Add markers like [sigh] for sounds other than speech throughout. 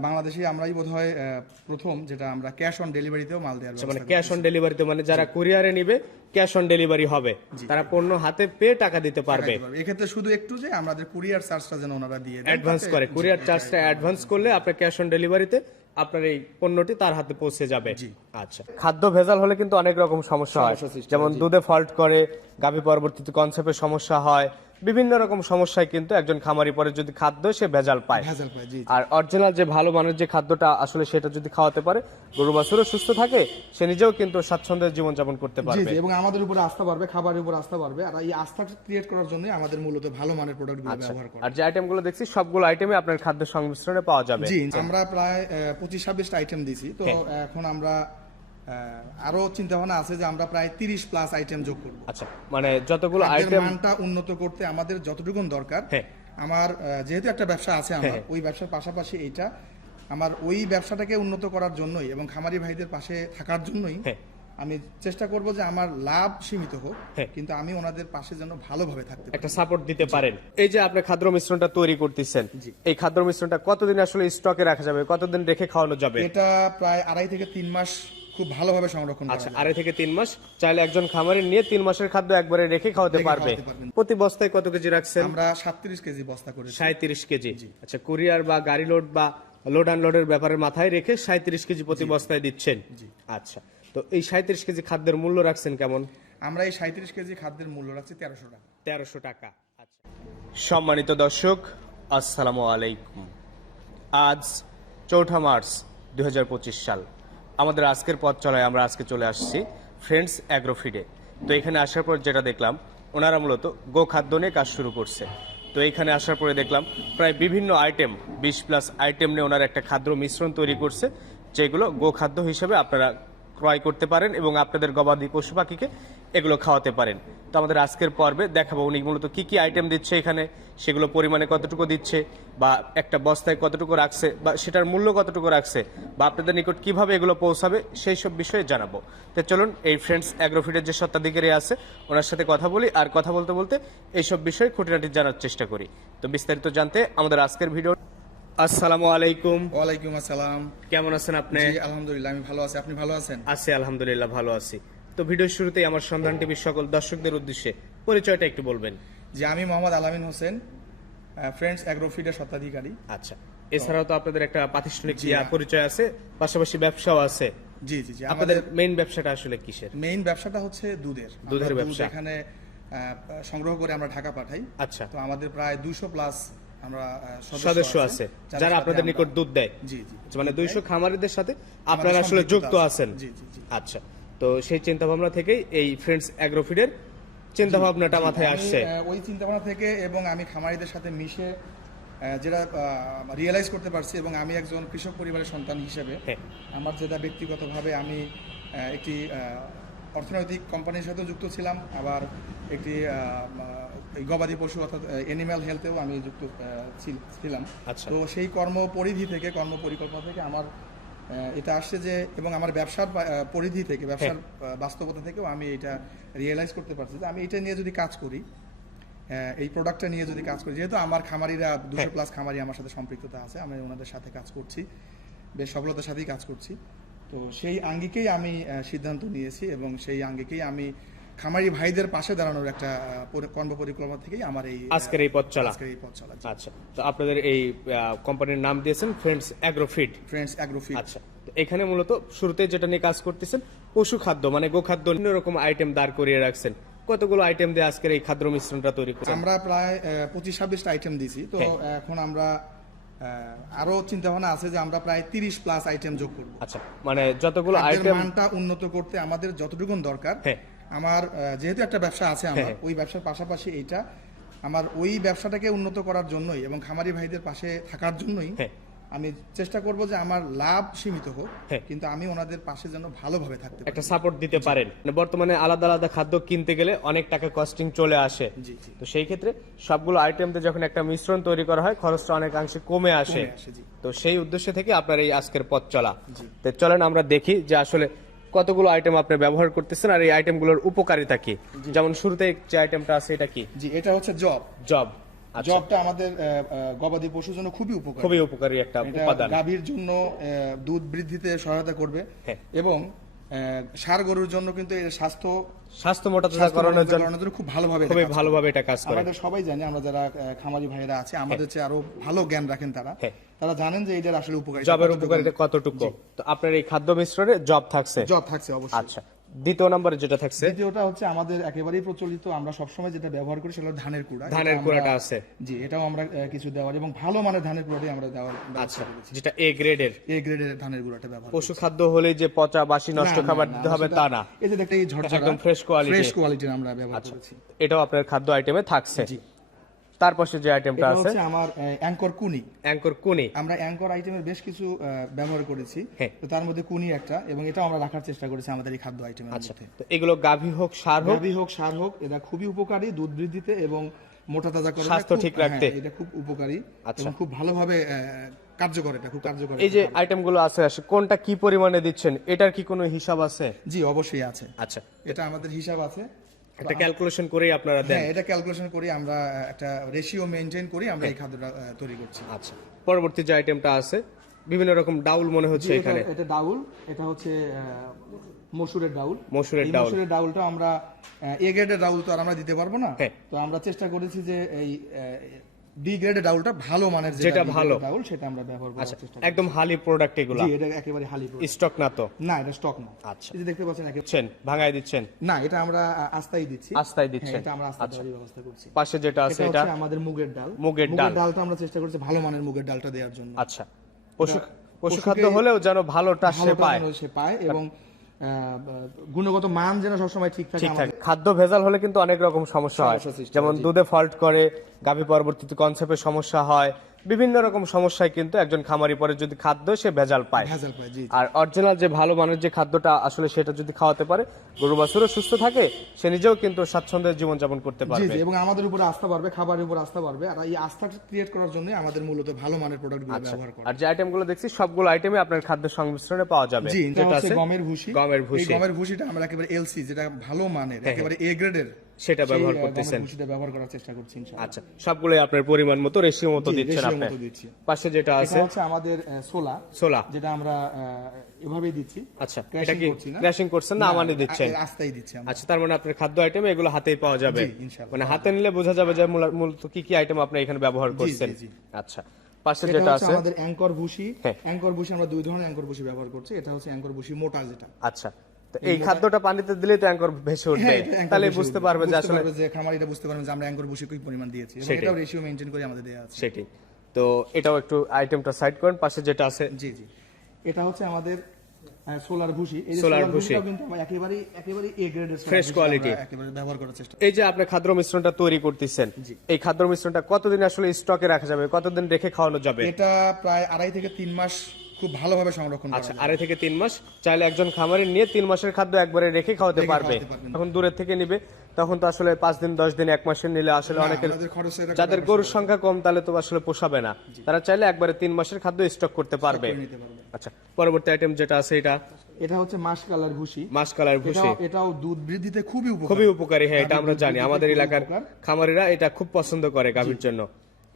বাংলাদেশে আমরাই বোধহয় আহ, প্রথম যেটা আমরা ক্যাশ অন ডেলিভারিতেও মাল দেওয়ার মানে ক্যাশ অন ডেলিভারিতে মানে যারা কুরিয়ারে নিবে ক্যাশ অন ডেলিভারি হবে। তারা পণ্য হাতে পেয়ে টাকা দিতে পারবে। এক্ষেত্রে শুধু একটু যে আমাদের কুরিয়ার চার্জটা যেন ওনারা দিয়ে দেন অ্যাডভান্স করে। কুরিয়ার চার্জটা অ্যাডভান্স করলে আপনার ক্যাশ অন ডেলিভারিতে আপনার এই পণ্যটি তার হাতে পৌঁছে যাবে। আচ্ছা। খাদ্য ভেজাল হলে কিন্তু অনেক রকম সমস্যা হয়। যেমন দুধে ফল্ট করে গাভী পরবর্তীতে কনসেপ্টের সমস্যা হয়। বিভিন্ন রকম সমস্যায় কিন্তু একজন খামারি পরে যদি খাদ্য সে ভেজাল পায়। ভেজাল পায়, জি। আর অরিজিনাল যে ভালো মানের যে খাদ্যটা আসলে সেটা যদি খাওয়াতে পারে গরু বাছুরও সুস্থ থাকে সে নিজেও কিন্তু স্বাচ্ছন্দ্যের জীবনযাপন করতে পারবে জি এবং আমাদের উপরে আস্থা বাড়বে খাবারের উপর আস্থা বাড়বে আর এই আস্থা ক্রিয়েট করার জন্য আমাদের মূলত ভালো মানের প্রোডাক্টগুলো আচ্ছা। ব্যবহার করা। আর যে আইটেমগুলো দেখছি সবগুলো আইটেমে আপনার খাদ্য সংমিশ্রণে পাওয়া যাবে। জি আমরা প্রায় পঁচিশ ছাব্বিশটা আইটেম দিছি। তো হ্যাঁ। এখন আমরা আরও চিন্তা ভাবনা আছে যে আমরা প্রায় তিরিশ প্লাস আইটেম যোগ করব আচ্ছা মানে যতগুলো আইটেম মানটা উন্নত করতে আমাদের যতটুকু দরকার হ্যাঁ। আমার যেহেতু একটা ব্যবসা আছে আমার হ্যাঁ। ওই ব্যবসার পাশাপাশি এইটা আমার ওই ব্যবসাটাকে উন্নত করার জন্যই এবং খামারি ভাইদের পাশে থাকার জন্যই হ্যাঁ। আমি চেষ্টা করব যে আমার লাভ সীমিত হোক হ্যাঁ। কিন্তু আমি ওনাদের পাশে যেন ভালোভাবে থাকতে একটা সাপোর্ট দিতে পারেন এই যে আপনি খাদ্য মিশ্রণটা তৈরি করতেছেন এই খাদ্য মিশ্রণটা কতদিন আসলে স্টকে রাখা যাবে কতদিন রেখে খাওয়ানো যাবে এটা প্রায় আড়াই থেকে তিন মাস খুব ভালোভাবে সংরক্ষণ করা আচ্ছা আড়াই থেকে তিন মাস। চাইলে একজন খামারে নিয়ে তিন মাসের খাদ্য একবারে রেখে খাওয়াতে পারবে। প্রতি বস্তায় কত কেজি রাখছেন? আমরা সাতত্রিশ কেজি বস্তা করেছি। সাঁত্রিশ কেজি। আচ্ছা কুরিয়ার বা গাড়ি লোড বা লোড আনলোডের ব্যাপারে মাথায় রেখে সাঁত্রিশ কেজি প্রতি বস্তায় দিচ্ছেন। আচ্ছা তো এই সাঁত্রিশ কেজি খাদ্যের মূল্য রাখছেন কেমন? আমরা এই সাঁত্রিশ কেজি খাদ্যের মূল্য রাখছি তেরোশো টাকা। তেরোশো টাকা। আচ্ছা। সম্মানিত দর্শক আসসালামু আলাইকুম। আজ চৌঠা মার্চ দুই হাজার পঁচিশ সাল। আমাদের আজকের পথ চলায় আমরা আজকে চলে আসছি ফ্রেন্ডস অ্যাগ্রোফিডে তো এখানে আসার পর যেটা দেখলাম, ওনারা মূলত গো খাদ্য নিয়ে কাজ শুরু করছে। তো এখানে আসার পরে দেখলাম, প্রায় বিভিন্ন আইটেম বিশ প্লাস আইটেম নিয়ে ওনারা একটা খাদ্য মিশ্রণ তৈরি করছে, যেগুলো গো খাদ্য হিসেবে আপনারা ক্রয় করতে পারেন এবং আপনাদের গবাদি পশু পাখিকে এগুলো খাওয়াতে পারেন। তো আমাদের আজকের পর্বে দেখাবো উনি মূলত কি কি আইটেম দিচ্ছে এখানে সেগুলো পরিমাণে কতটুকু দিচ্ছে বা একটা বস্তায় কতটুকু রাখছে বা সেটার মূল্য কতটুকু রাখছে বা আপনাদের নিকট কীভাবে এগুলো পৌঁছাবে সেই সব বিষয়ে জানাব। তো চলুন এই ফ্রেন্ডস অ্যাগ্রোফিটের যে সত্ত্বাধিকারী আছে ওনার সাথে কথা বলি আর কথা বলতে বলতে এইসব বিষয়ে খুঁটিনাটি জানার চেষ্টা করি। তো বিস্তারিত জানতে আমাদের আজকের ভিডিও। আসসালামু আলাইকুম। ওয়ালাইকুম আসসালাম। কেমন আছেন আপনি? আলহামদুলিল্লাহ আমি ভালো আছি। আপনি ভালো আছেন? আছি আলহামদুলিল্লাহ ভালো আছি। তো ভিডিওর শুরুতেই আমার সন্ধান টিভির সকল দর্শকদের উদ্দেশ্যে পরিচয়টা একটু বলবেন। যে আমি মোহাম্মদ আলামিন হোসেন ফ্রেন্ডস অ্যাগ্রোফিডের স্বত্বাধিকারী। আচ্ছা এছাড়াও তো আপনাদের একটা প্রাতিষ্ঠানিক জি, পরিচয় আছে পাশাপাশি ব্যবসাও আছে। জি জি জি আপনাদের মেইন ব্যবসাটা আসলে কিসের? মেইন ব্যবসাটা হচ্ছে দুধের। দুধের ব্যবসা। এখানে সংগ্রহ করে আমরা ঢাকা পাঠাই। আচ্ছা। তো আমাদের প্রায় দুইশো প্লাস আমরা সদস্য আছে। যারা আপনাদের নিকট দুধ দেয়। জি জি। আচ্ছা, মানে দুইশো খামারিদের সাথে আপনারা আসলে যুক্ত আছেন। জি জি। আচ্ছা। তো সেই চিন্তা ভাবনা থেকেই এই ফ্রেন্ডস অ্যাগ্রোফিডের চিন্তা ভাবনাটা মাথায় আসছে ওই চিন্তা ভাবনা থেকে এবং আমি খামারিদের সাথে মিশে যেটা রিয়েলাইজ করতে পারছি এবং আমি একজন কৃষক পরিবারের সন্তান হিসেবে হ্যাঁ। আমার যেটা ব্যক্তিগতভাবে আমি একটি অর্থনৈতিক কোম্পানির সাথেও যুক্ত ছিলাম আবার একটি গবাদি পশু অর্থাৎ অ্যানিম্যাল হেলথেও আমি যুক্ত ছিল- ছিলাম আচ্ছা। তো সেই কর্ম পরিধি থেকে কর্ম পরিকল্পনা থেকে আমার এটা আসছে যে এবং আমার ব্যবসার পরিধি থেকে ব্যবসার বাস্তবতা থেকেও আমি এটা রিয়েলাইজ করতে পারছি যে আমি এটা নিয়ে যদি কাজ করি এই প্রোডাক্টটা নিয়ে যদি কাজ করি যেহেতু আমার খামারিরা দুশো প্লাস খামারি আমার সাথে সম্পৃক্ততা আছে আমি ওনাদের সাথে কাজ করছি বেশ সফলতার সাথেই কাজ করছি। তো সেই আঙ্গিকেই আমি সিদ্ধান্ত নিয়েছি এবং সেই আঙ্গিকেই আমি খামারি ভাইদের পাশে দাঁড়ানোর একটা কর্ম পরিকল্পনা থেকেই আমার এই আজকের এই পথ চলা। আজকের এই পথ চলা আচ্ছা তো আপনাদের এই কোম্পানির নাম দিয়েছেন ফ্রেন্ডস অ্যাগ্রোফিড ফ্রেন্ডস অ্যাগ্রোফিট আচ্ছা তো এখানে মূলত শুরুতে যেটা নিয়ে কাজ করতেছেন পশু খাদ্য মানে গোখাদ্য বিভিন্ন রকম আইটেম দাঁড় করিয়ে রাখছেন। কতগুলো আইটেম দিয়ে আজকের এই খাদ্য মিশ্রণটা তৈরি করছেন? আমরা প্রায় পঁচিশ ছাব্বিশটা আইটেম দিছি তো হ্যাঁ। এখন আমরা আরও চিন্তা ভাবনা আছে যে আমরা প্রায় তিরিশ প্লাস আইটেম যোগ করব। আচ্ছা মানে যতগুলো আইটেম মানটা উন্নত করতে আমাদের যতটুকু দরকার হ্যাঁ। আমার যেহেতু একটা ব্যবসা আছে [laughs] আমার। ওই ব্যবসার পাশাপাশি এইটা আমার ওই ব্যবসাটাকে উন্নত করার জন্যই এবং খামারি ভাইদের পাশে থাকার জন্যই হ্যাঁ। আমি চেষ্টা করব যে আমার লাভ সীমিত হোক হ্যাঁ। কিন্তু আমি ওনাদের পাশে যেন ভালোভাবে থাকতে একটা সাপোর্ট দিতে পারেন মানে বর্তমানে আলাদা আলাদা খাদ্য কিনতে গেলে অনেক টাকা কস্টিং চলে আসে। তো সেই ক্ষেত্রে সবগুলো আইটেম দিয়ে যখন একটা মিশ্রণ তৈরি করা হয় খরচটা অনেকাংশে কমে আসে। তো সেই উদ্দেশ্য থেকে আপনার এই আজকের পথ চলা তো চলেন আমরা দেখি যে আসলে কতগুলো আইটেম আপনি ব্যবহার করতেছেন আর এই আইটেমগুলোর উপকারিতা কি? যেমন শুরুতে যে আইটেমটা আছে এটা কি? জি এটা হচ্ছে জব জব জবটা আমাদের গবাদি পশুর জন্য খুবই উপকারী। খুবই উপকারী একটা উপাদান। গাভীর জন্য দুধ বৃদ্ধিতে সহায়তা করবে। হ্যাঁ। এবং ষাঁড় গরুর জন্য কিন্তু এর স্বাস্থ্য স্বাস্থ্য করানোর জন্য খুব ভালোভাবে খুবই। ভালোভাবে এটা কাজ করে। সবাই জানি আমরা যারা খামারি ভাইয়েরা আছে আমাদের চেয়ে আরও ভালো জ্ঞান রাখেন তারা। হ্যাঁ। তারা জানেন যে এটার আসলে উপকারিতা জবের উপকারিতা কতটুকু। তো আপনার এই খাদ্য মিশ্রণে জব থাকছে? জব থাকছে অবশ্যই। আচ্ছা। দ্বিতীয় নম্বরে যেটা থাকছে? দ্বিতীয়টা হচ্ছে আমাদের একেবারেই প্রচলিত আমরা সবসময় যেটা ব্যবহার করি সেটা ধানের কুড়া। ধানের কুড়াটা আছে। জি এটাও আমরা কিছু দেওয়ার এবং ভালো মানের ধানের কুড়াটাই আমরা দেওয়ার আচ্ছা যেটা এ গ্রেডের এ গ্রেডের ধানের গুঁড়াটা ব্যবহার পশু খাদ্য হলে যে পচা বাসি নষ্ট খাবার দিতে হবে তা না। এই যে দেখতে এই ঝরঝরা একদম fresh quality। ফ্রেশ কোয়ালিটির আমরা ব্যবহার আচ্ছা। করেছি। এটাও আপনার খাদ্য আইটেমে থাকছে। জি। তার পাশে যে আইটেমটা আছে। হচ্ছে আমার অ্যাঙ্কর কুনি। অ্যাঙ্কর কুনি। আমরা অ্যাঙ্কর আইটেমের বেশ কিছু ব্যবহার করেছি। হ্যাঁ। তো তার মধ্যে কুনি একটা এবং এটাও আমরা রাখার চেষ্টা করেছি আমাদের এই খাদ্য আইটেমের আচ্ছা। মধ্যে। তো এগুলো গাভী হোক সার হোক। গাভী হোক সার হোক এটা খুবই উপকারী দুধ বৃদ্ধিতে এবং মোটা তাজা করে স্বাস্থ্য ঠিক রাখতে। এটা খুব উপকারী আচ্ছা। এবং খুব ভালোভাবে কার্যকর এটা খুব কার্যকর এই যে আইটেমগুলো আছে আসে কোনটা কি পরিমাণে দিচ্ছেন? এটার কি কোনো হিসাব আছে? জি অবশ্যই আছে। আচ্ছা। এটা আমাদের হিসাব আছে। একটা ক্যালকুলেশন করেই আপনারা দেন। হ্যাঁ এটা ক্যালকুলেশন করি আমরা একটা রেশিও মেনটেন করি আমরা এই খাদ্যটা তৈরি করছি। আচ্ছা। পরবর্তী যে আইটেমটা আছে বিভিন্ন রকম ডাউল মনে হচ্ছে এখানে। এটা ডাউল এটা হচ্ছে মসুরের ডাউল। মসুরের ডাউল। মসুরের ডাউলটা আমরা এ গ্রেডের ডাউল তো আর আমরা দিতে পারব না। হ্যাঁ। তো আমরা চেষ্টা করেছি যে এই ডি গ্রেডের ডাউলটা ভালো মানের যেটা ভালো। ডাউল সেটা আমরা ব্যবহার করার আচ্ছা চেষ্টা একদম হালি প্রোডাক্ট এগুলা। জি এটা একেবারে হালি product। স্টক না তো? না এটা স্টক না। আচ্ছা। এই যে দেখতে পাচ্ছেন একেবারে দিচ্ছেন ভাঙায় দিচ্ছেন? না এটা আমরা আস্তাই দিচ্ছি। আস্তায় হ্যাঁ, দিচ্ছেন। এটা আমরা দেওয়ার ব্যবস্থা করছি। পাশে যেটা আছে এটা আমাদের মুগের ডাল। মুগের ডাল। ডালটা আমরা চেষ্টা করছি ভালো মানের মুগের ডালটা দেওয়ার জন্য। আচ্ছা। পশু পশু খাদ্য হলেও যেন ভালোটা সে পায়। সে পায় এবং গুণগত মান যেন সবসময় ঠিক থাকে খাদ্য ভেজাল হলে কিন্তু অনেক রকম সমস্যা হয়। যেমন দুধে ফল্ট করে গাভী পরবর্তীতে কনসেপ্টের সমস্যা হয় বিভিন্ন রকম সমস্যায় কিন্তু একজন খামারি পরে যদি খাদ্য সে ভেজাল পায়। ভেজাল পায় জি জি। আর অরিজিনাল যে ভালো মানের যে খাদ্যটা আসলে সেটা যদি খাওয়াতে পারে গরু বাছুরও সুস্থ থাকে সে নিজেও কিন্তু স্বাচ্ছন্দ্যে জীবনযাপন করতে পারবে। এবং আমাদের উপরে আস্থা বাড়বে খাবারের উপর আস্থা বাড়বে আর এই আস্থা ক্রিয়েট করার জন্য আমাদের মূলত ভালো মানের প্রোডাক্টগুলো আচ্ছা। ব্যবহার করা। আর যে আইটেমগুলো দেখছি সবগুলো আইটেমে আপনার খাদ্য সংমিশ্রণে পাওয়া যাবে। জি এটা যেটা হচ্ছে আছে গমের ভুসি। গমের ভুসি। হ্যাঁ, গমের ভুসিটা আমরা একেবারে এলসি যেটা ভালো মানের একেবারে এ গ্রেডের সেটা ব্যবহার করতেছেন। ভুসিটা ব্যবহার করার চেষ্টা করছি ইনশাআল্লাহ। আচ্ছা সবগুলোই আপনার পরিমাণ মতো রেশিও মতো দিচ্ছেন আপনি। পাশে যেটা আছে? এটা হচ্ছে আমাদের সোলা। সোলা। যেটা আমরা এভাবেই দিচ্ছি। আচ্ছা এটা কি ক্র্যাশিং করছেন না আমানে দিচ্ছেন? আস্তাই দিচ্ছি আচ্ছা তার মানে আপনার খাদ্য আইটেম এগুলো হাতেই পাওয়া যাবে। মানে হাতে নিলে বোঝা যাবে যে মূল- মূলত কি কি আইটেম আপনি এখানে ব্যবহার করছেন। আচ্ছা পাশে যেটা আছে? আমাদের অ্যাঙ্কর ভুসি। হ্যাঁ। অ্যাঙ্কর ভুসি আমরা দুই ধরনের অ্যাঙ্কর ভুসি ব্যবহার করছি। এটা হচ্ছে অ্যাঙ্কর ভুসি মোটা যেটা। আচ্ছা এই খাদ্যটা পানিতে দিলেই তো অ্যাঙ্কর ভেসে উঠবে। হ্যাঁ, তাহলে বুঝতে পারবে যে আসলে যে খামারিটা বুঝতে পারবে যে আমরা অ্যাঙ্কর ভুসি কি পরিমাণ দিয়েছি সেটাই। এটাও রেশিও মেনটেন করে আমাদের দেওয়া আছে। সেটি তো এটাও একটু আইটেমটা সাইড করেন পাশে যেটা আছে। জি জি। এটা হচ্ছে আমাদের সোলার ভুসি। এই সোলার ভুসি। কিন্তু একেবারে একেবারে এ গ্রেডের Fresh quality। একেবারে ব্যবহার করার চেষ্টা এই যে আপনি খাদ্য মিশ্রণটা তৈরি করতেছেন এই খাদ্য মিশ্রণটা কতদিন আসলে স্টকে রাখা যাবে? কতদিন রেখে খাওয়ানো যাবে? এটা প্রায় আড়াই থেকে তিন মাস খুব ভালোভাবে সংরক্ষণ করা আচ্ছা আড়াই থেকে তিন মাস। চাইলে একজন খামারি নিয়ে তিন মাসের খাদ্য একবারে রেখে খাওয়াতে পারবে। তখন দূরের থেকে নিবে। তখন তো আসলে পাঁচ দিন দশ দিন এক মাসের নিলে আসলে অনেকের যাদের গরুর সংখ্যা কম তাহলে তো আসলে পোষাবে না। তারা চাইলে একবারে তিন মাসের খাদ্য স্টক করতে পারবে। আচ্ছা পরবর্তী আইটেম যেটা আছে এটা? এটা হচ্ছে মাস কালার ভুসি। মাস কালার ভুসি। এটাও দুধ বৃদ্ধিতে খুবই উপকারী। খুবই উপকারী হ্যাঁ এটা আমরা জানি। আমাদের এলাকার। খামারিরা এটা খুব পছন্দ করে গাভীর জন্য।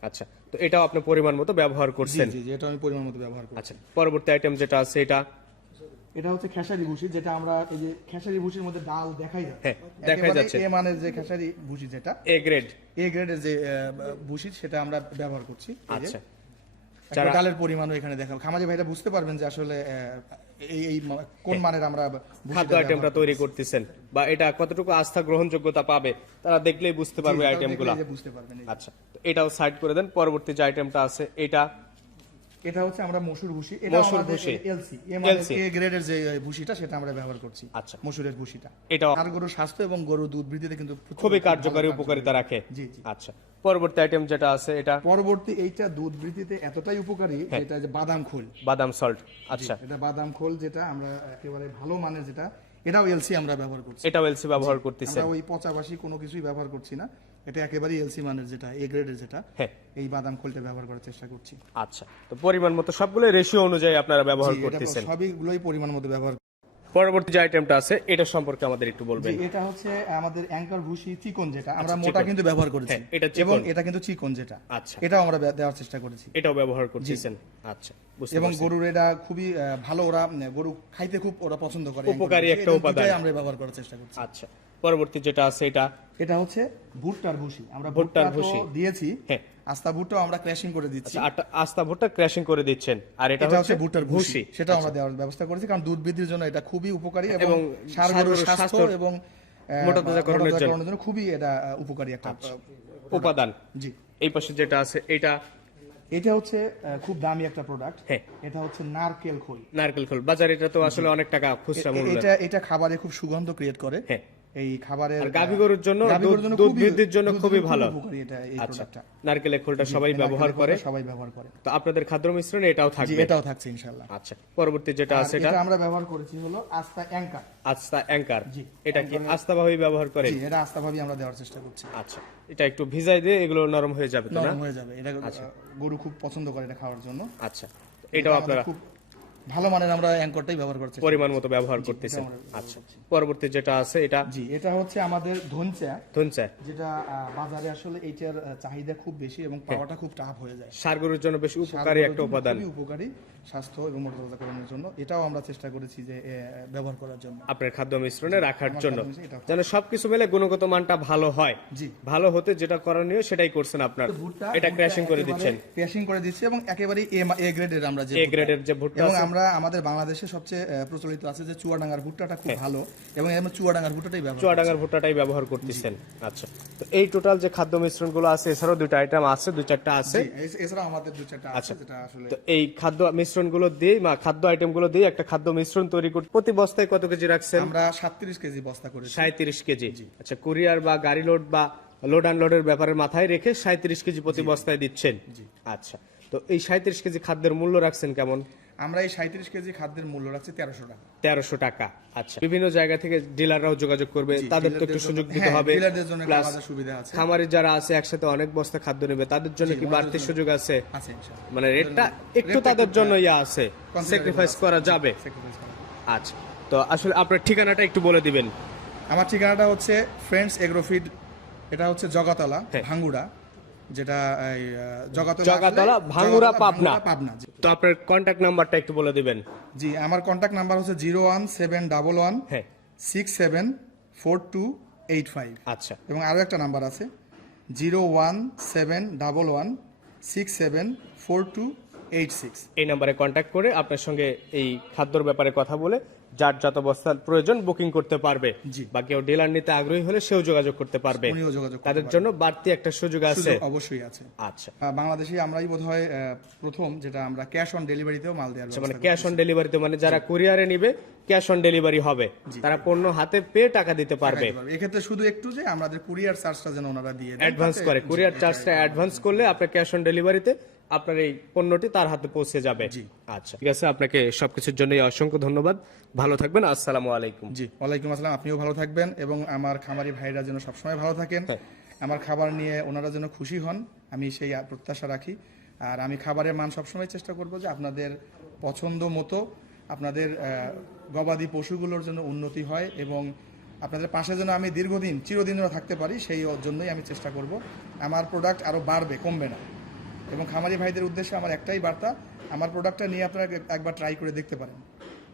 আচ্ছা তো এটাও আপনি পরিমাণ মতো ব্যবহার করছেন। জি জি, এটা আমি পরিমাণ মতো ব্যবহার করি আচ্ছা পরবর্তী আইটেম যেটা আছে এটা? এটা হচ্ছে খেসারি ভুসি যেটা আমরা এই যে খেসারি ভুসির মধ্যে ডাল দেখাই যাচ্ছে। হ্যাঁ, দেখাই যাচ্ছে। এ মানের যে খেসারি ভুসি যেটা এ গ্রেড এ গ্রেডের যে ভুসি সেটা আমরা ব্যবহার করছি। আচ্ছা। ডালের পরিমাণও এখানে দেখাবো। খামাজি ভাইরা বুঝতে পারবেন যে আসলে এই এই কোন মানের আমরা খাদ্য আইটেমটা তৈরি করতেছেন বা এটা কতটুকু আস্থা গ্রহণযোগ্যতা পাবে তারা দেখলেই বুঝতে পারবে আইটেমগুলো বুঝতে পারবেন আচ্ছা এটাও সাইড করে দেন পরবর্তী যে আইটেমটা আছে এটা এটা হচ্ছে আমরা মসুর ভুসি এটা মসুর ভুসি। এলসি এ মানে গ্রেডের যে ভুসিটা সেটা আমরা ব্যবহার করছি আচ্ছা। মসুরের ভুসিটা। এটাও আর গরুর স্বাস্থ্য এবং গরুর দুধ বৃদ্ধিতে কিন্তু খুবই কার্যকরী। উপকারিতা রাখে। জি জি। আচ্ছা। পরবর্তী আইটেম যেটা আছে এটা? পরবর্তী এইটা দুধ বৃদ্ধিতে এতটাই উপকারী হ্যাঁ। যেটা যে বাদাম খোল। বাদাম সল্ট আচ্ছা। এটা বাদাম খোল যেটা আমরা একেবারে ভালো মানের যেটা এটাও এলসি আমরা ব্যবহার করছি। এটাও এলসি ব্যবহার করতেছেন। আমরা ওই পচাবাসি কোনো কিছুই ব্যবহার করছি না। এটা একেবারেই এলসি মানের যেটা এ গ্রেডের যেটা হ্যাঁ। এই বাদাম খোলটা ব্যবহার করার চেষ্টা করছি। আচ্ছা তো পরিমাণ মতো সবগুলো রেশিও অনুযায়ী আপনারা ব্যবহার করতেছেন। সবইগুলোই পরিমাণ মতো ব্যবহার পরবর্তী যে আইটেমটা আছে এটা সম্পর্কে আমাদের একটু বলবেন। এটা হচ্ছে আমাদের অ্যাঙ্কার ভুসি চিকন যেটা আমরা আচ্ছা, মোটা কিন্তু ব্যবহার করেছি। হ্যাঁ, এটা এবং এটা কিন্তু চিকন যেটা। আচ্ছা। এটাও আমরা দেওয়ার চেষ্টা করেছি। এটাও ব্যবহার করতেছেন। আচ্ছা এবং গরুর এটা খুবই ভালো ওরা গরু খাইতে খুব ওরা পছন্দ করে উপকারী একটা। উপাদান। আমরা ব্যবহার করার চেষ্টা করছি। আচ্ছা। পরবর্তী যেটা আছে এটা? এটা হচ্ছে ভুট্টার ভুসি। আমরা ভুট্টার ভুসি। দিয়েছি। হ্যাঁ। আস্তা ভুট্টাও আমরা ক্র্যাশিং করে দিচ্ছি। আচ্ছা আস্তা ভুট্টা ক্র্যাশিং করে দিচ্ছেন। আর এটা হচ্ছে ভুট্টার ভুসি। সেটাও আমরা দেওয়ার ব্যবস্থা করেছি কারণ দুধ বৃদ্ধির জন্য এটা খুবই উপকারী এবং এবং সার ষাঁড় গরুর গরুর স্বাস্থ্য এবং মোটাতাজাকরণের জন্য। খুবই এটা উপকারী একটা আচ্ছা। উপাদান। জি। এই পাশে যেটা আছে এটা? এটা হচ্ছে খুব দামি একটা প্রোডাক্ট হ্যাঁ। এটা হচ্ছে নারকেল খোল। নারকেল খোল। বাজারে এটা তো আসলে অনেক টাকা খুচরা মূল্য এটা এটা খাবারে খুব সুগন্ধ ক্রিয়েট করে। হ্যাঁ। এই খাবারের গাভী গরুর জন্য দুধ- বৃদ্ধির জন্য খুবই ভালো। এটা এই আচ্ছা। প্রোডাক্টটা নারকেলের খোলটা সবাই ব্যবহার করে। সবাই ব্যবহার করে। তো আপনাদের খাদ্য মিশ্রণে এটাও থাকবে। এটাও থাকছে ইনশাআল্লাহ। আচ্ছা পরবর্তী যেটা আছে এটা? আমরা ব্যবহার করেছি হলো আস্তা অ্যাঙ্কার। আস্তা অ্যাঙ্কার। জি, এটা কি আস্তা আস্তাভাবে ব্যবহার করেন জি এটা আস্তা ভাবি আমরা দেওয়ার চেষ্টা করছি। আচ্ছা এটা একটু ভিজাই দিয়ে এগুলো নরম হয়ে যাবে তো না? নরম হয়ে যাবে। এটা আহ, গরু খুব পছন্দ করে এটা খাওয়ার জন্য। আচ্ছা এটাও আপনারা খুব ভালো মানের আমরা অ্যাঙ্করটাই ব্যবহার করছি পরিমাণ মতো ব্যবহার করতেছেন। আচ্ছা। পরবর্তী যেটা আছে এটা? জি এটা হচ্ছে আমাদের ধনচা। ধনচা। যেটা বাজারে আসলে এইটার চাহিদা খুব বেশি এবং পাওয়াটা খুব টাফ হয়ে যায়। সারগরুর জন্য বেশ উপকারী একটা উপাদান। খুবই উপকারী স্বাস্থ্য এবং মোটাতাজাকরণের জন্য। এটাও আমরা চেষ্টা করেছি যে ব্যবহার করার জন্য। আপনার খাদ্য মিশ্রণে রাখার জন্য। যেন সবকিছু মিলে গুণগত মানটা ভালো হয়। জি। ভালো হতে যেটা করণীয় সেটাই করছেন আপনার। এটা ক্র্যাশিং করে দিচ্ছেন। ক্র্যাশিং করে দিচ্ছি এবং একেবারে এ গ্রেডের আমরা যে এ গ্রেডের যে ভুট্টা আমরা আমাদের বাংলাদেশে সবচেয়ে প্রচলিত আছে যে চুয়াডাঙ্গার ভুট্টাটা খুব ভালো এবং আমরা চুয়াডাঙ্গার ভুট্টাটাই ব্যবহার চুয়াডাঙ্গার ভুট্টাটাই ব্যবহার করতেছেন। আচ্ছা। তো এই টোটাল যে খাদ্য মিশ্রণগুলো আছে এছাড়াও দুইটা আইটেম আছে দুই চারটা আছে। এছাড়াও আমাদের দু চারটা আচ্ছা। আছে যেটা আসলে তো এই খাদ্য মিশ্রণগুলো দিয়ে বা খাদ্য আইটেমগুলো দিয়ে একটা খাদ্য মিশ্রণ তৈরি করতে প্রতি বস্তায় কত কেজি রাখছেন? আমরা সাতত্রিশ কেজি বস্তা করেছি। সাঁত্রিশ কেজি। আচ্ছা কুরিয়ার বা গাড়ি লোড বা লোড আনলোডের ব্যাপারে মাথায় রেখে সাঁত্রিশ কেজি প্রতি বস্তায় দিচ্ছেন। আচ্ছা। তো এই সাঁত্রিশ কেজি খাদ্যের মূল্য রাখছেন কেমন? আমরা এই সাঁত্রিশ কেজি খাদ্যের মূল্য রাখছি তেরোশো টাকা। তেরোশো টাকা। আচ্ছা। বিভিন্ন জায়গা থেকে ডিলাররাও যোগাযোগ করবে। তাদের তো একটু সুযোগ দিতে হ্যাঁ, হবে। ডিলারদের জন্য প্লাস সুবিধা আছে। খামারে যারা আছে একসাথে অনেক বস্তা খাদ্য নেবে। তাদের জন্য কি বাড়তি সুযোগ আছে? মানে রেটটা একটু তাদের জন্য ইয়া আছে। স্যাক্রিফাইস করা যাবে। আচ্ছা। তো আসলে আপনার ঠিকানাটা একটু বলে দিবেন। আমার ঠিকানাটা হচ্ছে ফ্রেন্ডস এগ্রোফিড এটা হচ্ছে জগাতলা হ্যাঁ। ভাঙ্গুড়া যেটা জগাতলা জগাতলা, ভাঙ্গুড়া, পাবনা। পাবনা। তো আপনার কন্ট্যাক্ট নাম্বারটা একটু বলে দিবেন। জি আমার কন্ট্যাক্ট নাম্বার হচ্ছে zero one seven double one হ্যাঁ। Six seven four two eight five আচ্ছা। এবং আরও একটা নাম্বার আছে zero one seven double one six seven four two eight six এই নাম্বারে কন্ট্যাক্ট করে আপনার সঙ্গে এই খাদ্যর ব্যাপারে কথা বলে যার যত বস্তার প্রয়োজন বুকিং করতে পারবে বা কেউ ডিলার নিতে আগ্রহী হলে সেও যোগাযোগ করতে পারবে। তাদের জন্য বাড়তি একটা সুযোগ আছে। অবশ্যই আছে। আচ্ছা। বাংলাদেশে আমরাই বোধ হয় প্রথম যেটা আমরা ক্যাশ অন ডেলিভারিতেও মাল দেওয়ার আচ্ছা, মানে ক্যাশ অন ডেলিভারিতে মানে যারা কুরিয়ারে নিবে ক্যাশ অন ডেলিভারি হবে। তারা পণ্য হাতে পেয়ে টাকা দিতে পারবে। এক্ষেত্রে শুধু একটু যে আমাদের কুরিয়ার চার্জটা যেন ওনারা দিয়ে অ্যাডভান্স করে। কুরিয়ার চার্জটা অ্যাডভান্স করলে আপনার ক্যাশ অন ডেলিভারিতে আপনার এই পণ্যটি তার হাতে পৌঁছে যাবে। জি। আচ্ছা ঠিক আছে আপনাকে সবকিছুর জন্য অসংখ্য ধন্যবাদ। ভালো থাকবেন আসসালামু আলাইকুম। জি ওয়ালাইকুম আসসালাম আপনিও ভালো থাকবেন এবং আমার খামারি ভাইরা যেন সবসময় ভালো থাকেন। হ্যাঁ। আমার খাবার নিয়ে ওনারা যেন খুশি হন আমি সেই প্রত্যাশা রাখি। আর আমি খাবারের মান সবসময় চেষ্টা করব যে আপনাদের পছন্দ মতো আপনাদের গবাদি পশুগুলোর জন্য উন্নতি হয় এবং আপনাদের পাশে যেন আমি দীর্ঘদিন চিরদিনও থাকতে পারি সেই জন্যই আমি চেষ্টা করব। আমার প্রোডাক্ট আরও বাড়বে কমবে না। এবং খামারি ভাইদের উদ্দেশ্যে আমার একটাই বার্তা আমার প্রোডাক্টটা নিয়ে আপনারা একবার ট্রাই করে দেখতে পারেন।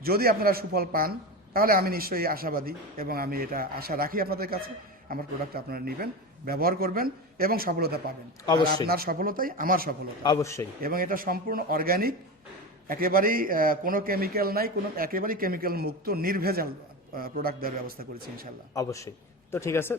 যদি আপনারা সুফল পান তাহলে আমি নিশ্চয়ই আশাবাদী এবং আমি এটা আশা রাখি আপনাদের কাছে আমার প্রোডাক্ট আপনারা নেবেন ব্যবহার করবেন এবং সফলতা পাবেন। আপনার সফলতাই আমার সফলতা। অবশ্যই। এবং এটা সম্পূর্ণ অর্গানিক একেবারেই কোনো কেমিক্যাল নাই কোনো একেবারেই কেমিক্যাল মুক্ত নির্ভেজাল প্রোডাক্ট দেওয়ার ব্যবস্থা করেছি ইনশাল্লাহ অবশ্যই। তো ঠিক আছে